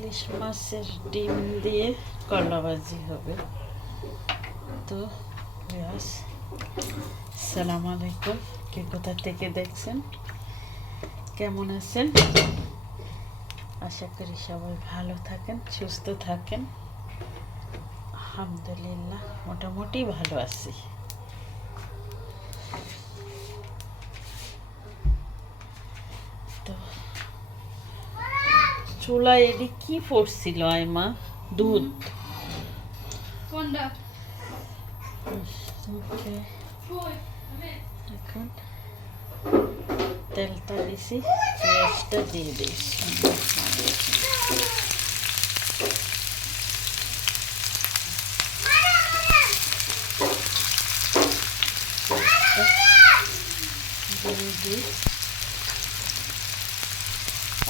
ইলিশ মাছের ডিম দিয়ে করলা ভাজি হবে। তো আসসালামু আলাইকুম, কে কোথা থেকে দেখছেন, কেমন আছেন? আশা করি সবাই ভালো থাকেন, সুস্থ থাকেন। আলহামদুলিল্লাহ মোটামুটি ভালো আছি। তো চুলায় এটি কি পড়ছিল আইমা? দুধ। এখন তেলটা দিছি, পেঁয়াজটা দিয়ে দিয়েছি।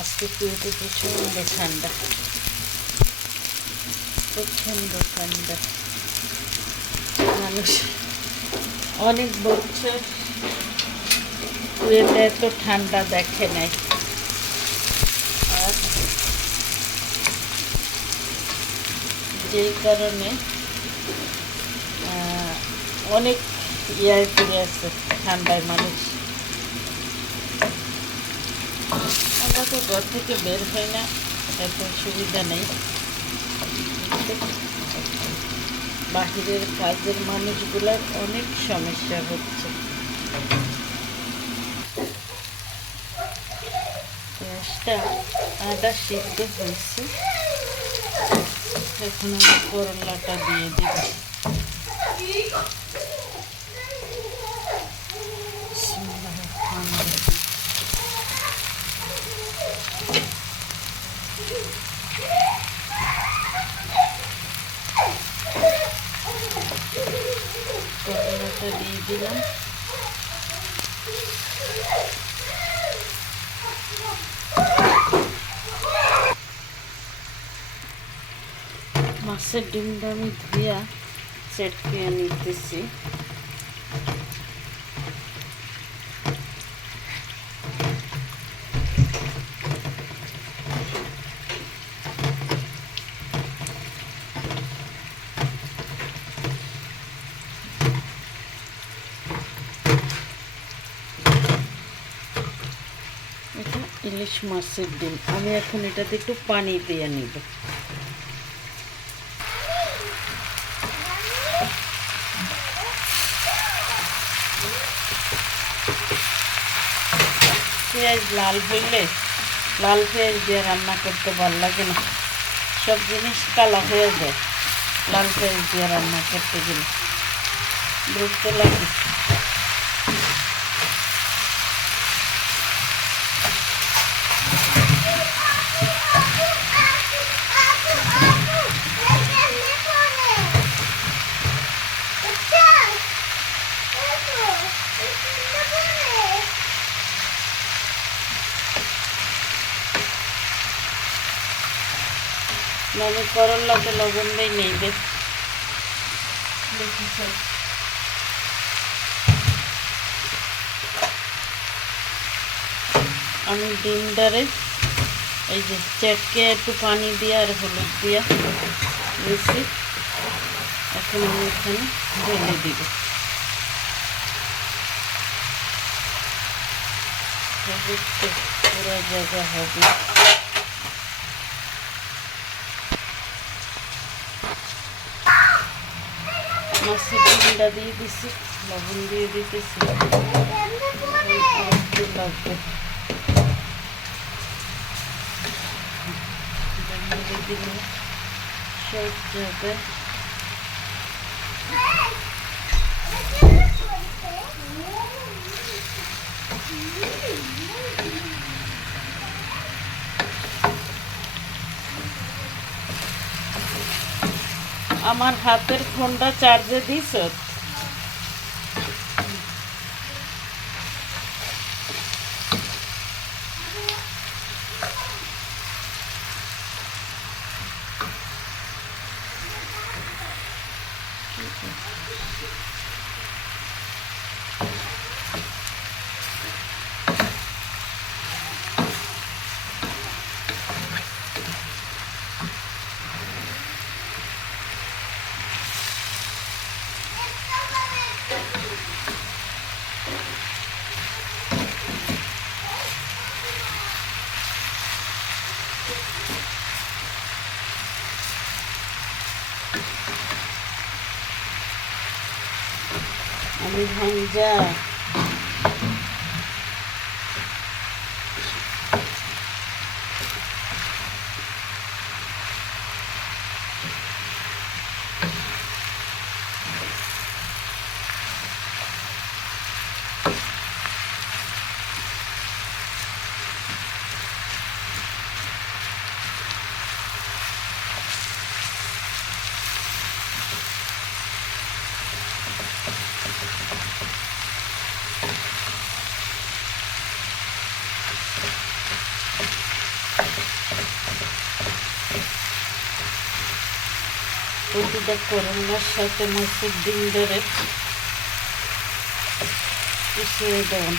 আজকে কুয়েতে প্রচন্ড ঠান্ডা, প্রচন্ড ঠান্ডা। মানুষ অনেক বছর কুয়েতে এত ঠান্ডা দেখে নাই। আর যেই কারণে অনেক ইয়ার করে আছে ঠান্ডায় মানুষ। আমরা তো ঘর থেকে বের হই না, এত সুবিধা নেই। বাহিরের কাজের মানুষগুলোর অনেক সমস্যা হচ্ছে। পেঁয়াজটা আদা সিদ্ধ হয়েছে, এখন আমি করলাটা দিয়ে দিব। করলাটা দিয়ে দিলাম। মাছের ডিমটা আমি ধুইয়া চেটকে নিতেছি। এটা ইলিশ মাছের ডিম। আমি এখন এটাতে একটু পানি দিয়ে নিব। পেঁয়াজ লাল হইলে, লাল পেঁয়াজ দিয়ে রান্না করতে ভালো লাগে না, সব জিনিস কালা হয়ে যায় লাল পেঁয়াজ দিয়ে রান্না করতে গেলে, বিরক্ত লাগে। আমি করলাতে লবণ দিয়ে নেই বেশ। আমি ডিমটারে এই যে চেটকে একটু পানি দিয়ে আর হলুদ দিয়া দিয়েছি। এখন আমি এখানে ঢেলে দিব। হলুদটা পুরো জায়গা হবে। মাছের ডিমটা দিয়ে দিছি, লবণ দিয়ে দিতেছি, একটু লাগবে। দিলে সব জায়গায় আমার হাতের ফোনটা চার্জে দিছ? আমি ভাঞ্জা প্রতিটা করোনার সাথে মাছের ডিম ধরে পুষিয়ে দেন।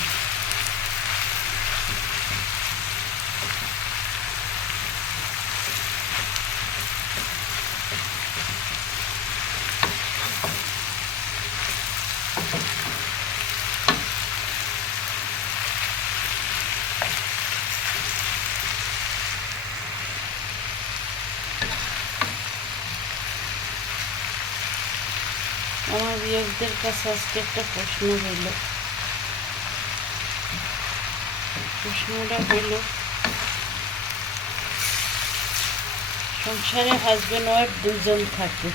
আমার বিয়োগদের কাছে আজকে একটা প্রশ্ন হইল, প্রশ্নটা হইল সংসারে হাজব্যান্ড ওয়াইফ দুজন থাকে,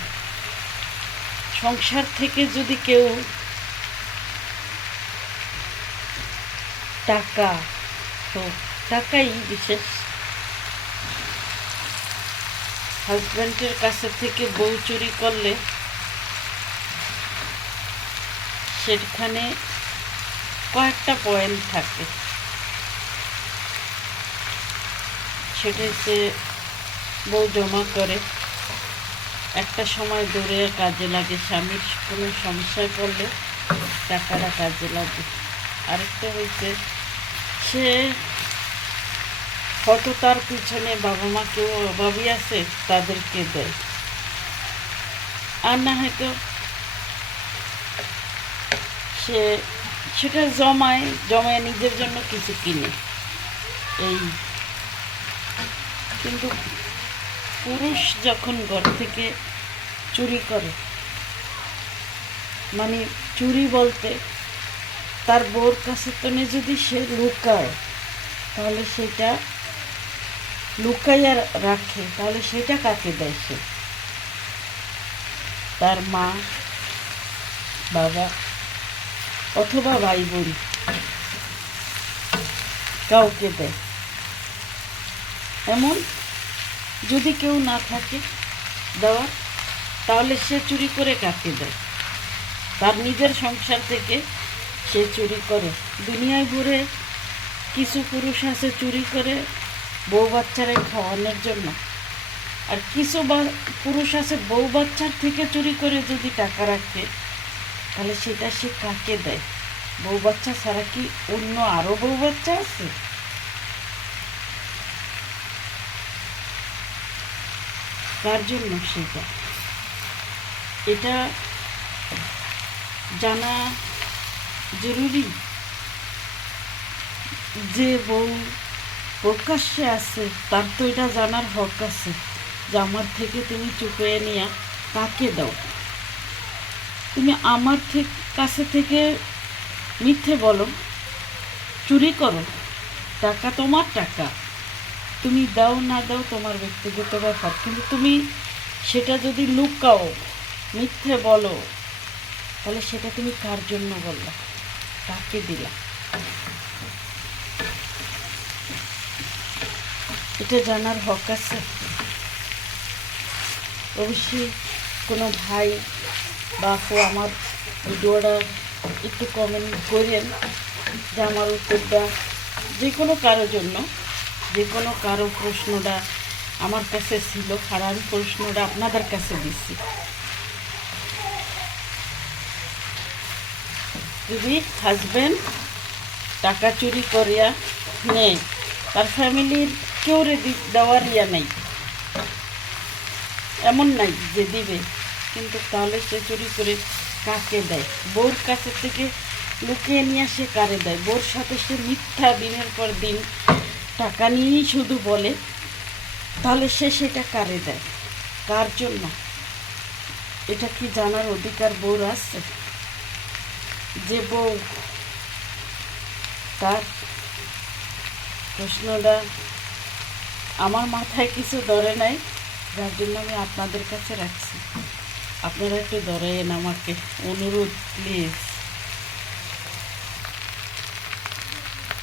সংসার থেকে যদি কেউ টাকা, তো টাকাই বিশেষ, হাজব্যান্ডের কাছে থেকে বউ চুরি করলে সেখানে কয়েকটা পয়েন্ট থাকে। সেটা হচ্ছে বউ জমা করে, একটা সময় ধরে কাজে লাগে, স্বামীর কোনো সমস্যায় পড়লে টাকাটা কাজে লাগে। আরেকটা হচ্ছে সে হয়তো তার পিছনে বাবা মা কেউ অভাবী আছে তাদেরকে দেয়, আর না হয়তো সে সেটা জমায় নিজের জন্য কিছু কিনে। এই কিন্তু পুরুষ যখন ঘর থেকে চুরি করে, মানে চুরি বলতে তার বউর কাছে তো যদি সে লুকায়, তাহলে সেটা লুকাইয়া রাখে, তাহলে সেটা কাকে দেয়? সে তার মা, বাবা অথবা ভাই বোন কাউকে দেয়। এমন যদি কেউ না থাকে দেওয়ার, তাহলে সে চুরি করে কাকে দেয়? তার নিজের সংসার থেকে সে চুরি করে। দুনিয়ায় ঘুরে কিছু পুরুষ আছে চুরি করে বউ বাচ্চারে খাওয়ানোর জন্য, আর কিছু পুরুষ আছে বউ বাচ্চার থেকে চুরি করে যদি টাকা রাখে, তাহলে সেটা সে কাকে দেয়? বউ বাচ্চা ছাড়া কি অন্য আরো বউ বাচ্চা আছে? তার জন্য সেটা, এটা জানা জরুরি যে বউ প্রকাশ্যে আছে তার তো এটা জানার হক আছে যে আমার থেকে তুমি চুপিয়ে নিয়ে কাকে দাও। তুমি আমার কাছে থেকে মিথ্যে বলো, চুরি করো, টাকা তোমার টাকা, তুমি দাও না দাও তোমার ব্যক্তিগত ব্যাপার, কিন্তু তুমি সেটা যদি লুকাও, মিথ্যে বলো, তাহলে সেটা তুমি কার জন্য বললা, কাকে দিলা? এটা জানার হক আছে। অবশ্যই কোনো ভাই বা আপু আমার ভিডিওটা একটু কমেন্ট করেন যে আমার উত্তরটা যে কোনো কারোর জন্য, যে কোনো কারো প্রশ্নটা আমার কাছে ছিল, আর আমি প্রশ্নটা আপনাদের কাছে দিচ্ছি। যদি হাজব্যান্ড টাকা চুরি করিয়া নেয়, তার ফ্যামিলির কেউ দেওয়ার নেই, এমন নাই যে দিবে, কিন্তু তাহলে সে চুরি করে কাকে দেয়? বউর কাছে থেকে লুকিয়ে নিয়ে সে কারে দেয়? বোর সাথে সে মিথ্যা দিনের পর দিন টাকা নিয়েই শুধু বলে, তাহলে সে সেটা কারে দেয়? কার জন্য? এটা কি জানার অধিকার বোর আছে? যে বউ তার প্রশ্নটা আমার মাথায় কিছু ধরে নাই, যার জন্য আমি আপনাদের কাছে রাখছি। আপনারা একটু ধরেন আমাকে, অনুরোধ প্লিজ।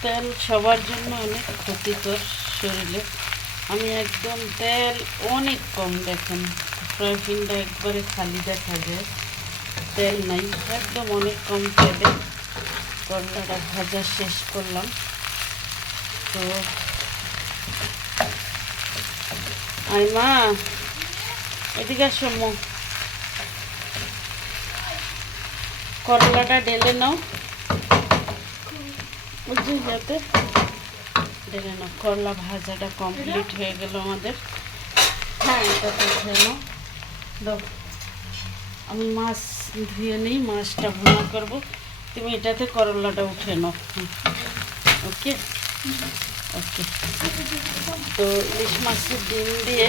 তেল সবার জন্য অনেক ক্ষতিকর শরীরে। আমি একদম তেল অনেক কম, দেখেন ফ্রাই প্যানটা একবারে খালি দেখা যায়, তেল নাই, একদম অনেক কম তেলে করলাটা ভাজা শেষ করলাম। তো আই মা, এদিকে আসো, করলাটা ঢেলে নাও, বুঝলি, যাতে ঢেলে নাও। করলা ভাজাটা কমপ্লিট হয়ে গেল আমাদের। হ্যাঁ, এটাতে উঠে নাও। দাও, আমি মাছ ধুয়ে নিই, মাছটা ভুনা করবো, তুমি এটাতে করলাটা উঠে নাও। ওকে ওকে। তো ইলিশ মাছের ডিম দিয়ে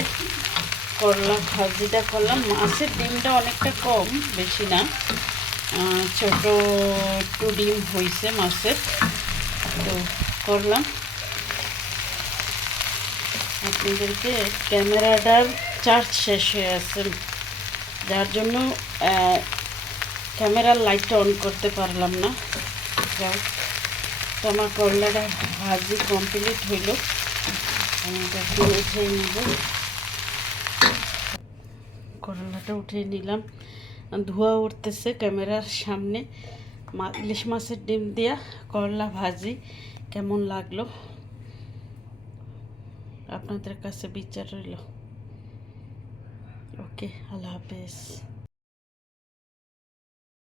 করলা ভাজিটা করলাম। মাছের ডিমটা অনেকটা কম, বেশি না, ছোট একটু ডিম হয়েছে মাছের, তো করলাম। আপনাদেরকে ক্যামেরাটার চার্জ শেষ হয়ে আছে, যার জন্য ক্যামেরার লাইটটা অন করতে পারলাম না। যাও, তো আমার করলাটা ভাজি কমপ্লিট হইল, আমি এটা একটু উঠিয়ে নিব। করলাটা উঠিয়ে নিলাম, ধোঁয়া উঠতেছে ক্যামেরার সামনে। ইলিশ মাছের ডিম দিয়া করলা ভাজি কেমন লাগলো আপনাদের কাছে বিচার রইল। ওকে, আল্লাহ হাফেজ।